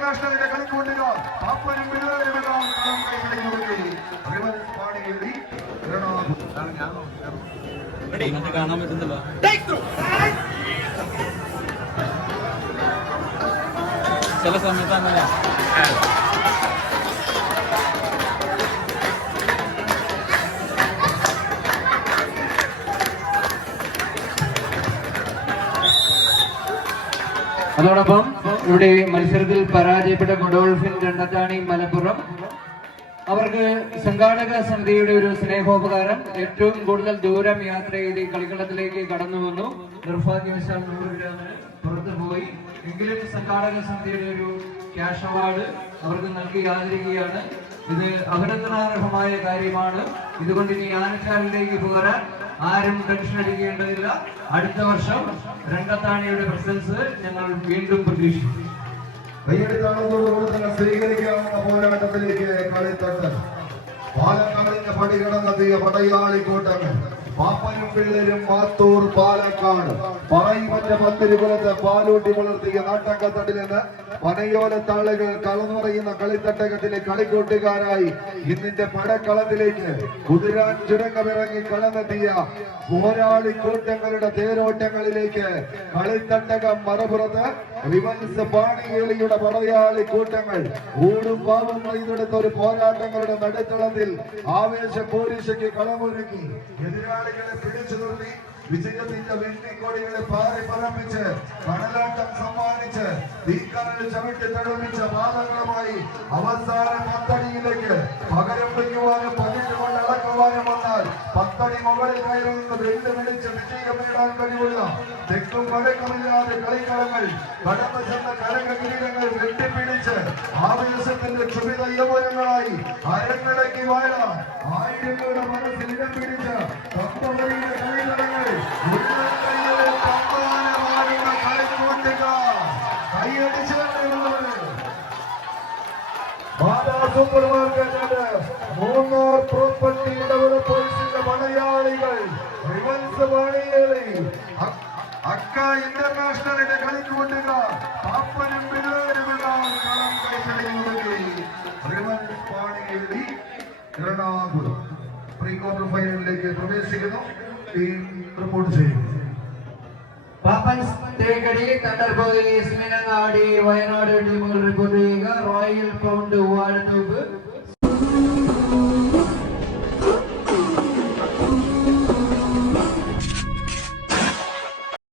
ഇന്റർനാഷണലിന്റെ കളിക്കൂട്ടുക പാപ്പനും പിള്ളേരുമെല്ലാം കളം കൈകളിൽ പാടിയേറി കാണാൻ പറ്റുന്നില്ല. ചില സമയത്ത് അങ്ങനെ അതോടൊപ്പം ഇവിടെ മത്സരത്തിൽ പരാജയപ്പെട്ട ഗോഡോൾഫിൻ രണ്ടത്താണി മലപ്പുറം അവർക്ക് സംഘാടക സമിതിയുടെ ഒരു സ്നേഹോപകാരം ഏറ്റവും കൂടുതൽ ദൂരം യാത്ര ചെയ്ത് കളിക്കളത്തിലേക്ക് കടന്നു വന്നു. നിർഭാഗ്യവശാൽ 100 ഗ്രാമിന് പുറത്തു പോയി. എങ്കിലും സംഘാടക സമിതിയുടെ ഒരു ക്യാഷ് അവാർഡ് അവർക്ക് നൽകി ആദരിക്കുകയാണ്. ഇത് അഭിനന്ദനാർഹമായ കാര്യമാണ്. ഇതുകൊണ്ട് ഇനി ആനച്ചാലിലേക്ക് പോരാൻ ആരും ടെൻഷൻ അടിക്കേണ്ടതില്ല. അടുത്ത വർഷം രണ്ടത്താണിയുടെ പ്രസൻസ് ഞങ്ങൾ വീണ്ടും പ്രതീക്ഷിക്കും. കൈയടിത്താണത്തോടുകൂടി തന്നെ സ്വീകരിക്കാവുന്ന പോരാട്ടത്തിലേക്ക് കളിത്തട്ട് പാലക്കാടിന്റെ പടി കിടന്നെത്തിയ പടയാളി കൂട്ടങ്ങൾ പാപ്പനും പിള്ളേരും മാത്തൂർ പാലക്കാട് പറയുമറ്റ പത്തിരികുലത്ത് പാലൂട്ടി വളർത്തിയ നാട്ടക്കത്തട്ടിൽ നിന്ന് പനയോലത്താളുകൾ കളന്നുറയുന്ന കളിത്തട്ടകത്തിലെ കളിക്കൂട്ടുകാരായി ഇന്നിന്റെ പടക്കളത്തിലേക്ക് കുതിരാൻ ചുരങ്ങമിറങ്ങി കളന്നെത്തിയ പോരാളി കൂട്ടങ്ങളുടെ തേരോട്ടങ്ങളിലേക്ക് കളിത്തട്ടകം മറുപുറത്ത് റിവൻസ് പാണിയേളിയുടെ പടയാളി കൂട്ടങ്ങൾ ഊടും പാവം നെയ്തെടുത്ത ഒരു പോരാട്ടങ്ങളുടെ നടുത്തളത്തിൽ ആവേശ പോലീശയ്ക്ക് കളമൊരുക്കി എതിരാളികളെ പിടിച്ചു നിർത്തി വിജയത്തിന്റെ വെണ്ണിക്കൊടികളെ പാറി പറപ്പിച്ച് കടലാട്ടം സമ്മാനിച്ച് തീക്കനൽ ചവിട്ടി തടുപ്പിച്ച പാദങ്ങളുമായി അവസാന 10 അടിയിലേക്ക് പകരം വയ്ക്കുവാനും 18 കൊണ്ട് അളക്കുവാനും വന്നാൽ 10 അടി മുകളിൽ കയറി നിന്ന് വെല്ലുവിളിച്ച് വിജയം നേടാൻ കഴിവുള്ള തെക്കും വടക്കുമില്ലാതെ കളിക്കളങ്ങൾ കടന്നു ചെന്ന കരക കിരീടങ്ങൾ വെട്ടിപ്പിടിച്ച് ആവേശത്തിന്റെ ക്ഷുഭിത യൗവനങ്ങളായി അരങ്ങടക്കി വാഴാൻ ആയിരങ്ങളുടെ മനസ്സിൽ ഇടം പിടിച്ച തത്വവഴിയുടെ കളികളങ്ങൾ സൂപ്പർ മാർക്കറ്റ് മൂന്നാർ പ്രോപ്പർട്ടി ഡെവലപ്പേഴ്സിന്റെ മലയാളികൾ റിവൻസ് പാണിയേറി അക്ക ഇന്റർനാഷണലിന്റെ കളിക്കൂട്ടുക പാപ്പനും പിള്ളേരുമുള്ള കളം കൈകളിൽ റിവൻസ് പാണിയേറി എറണാകുളം പ്രീ ക്വാർട്ടർ ഫൈനലിലേക്ക് പ്രവേശിക്കുന്നു. ടീം റിപ്പോർട്ട് ചെയ്യുന്നു. പാപ്പൻസ് തേക്കടി, തണ്ടർ പോലീസ്, മീനങ്ങാടി, വയനാട് ടീമുകൾ റിപ്പോർട്ട് ചെയ്യുക. Royal pound വാഴത്തൂപ്പ്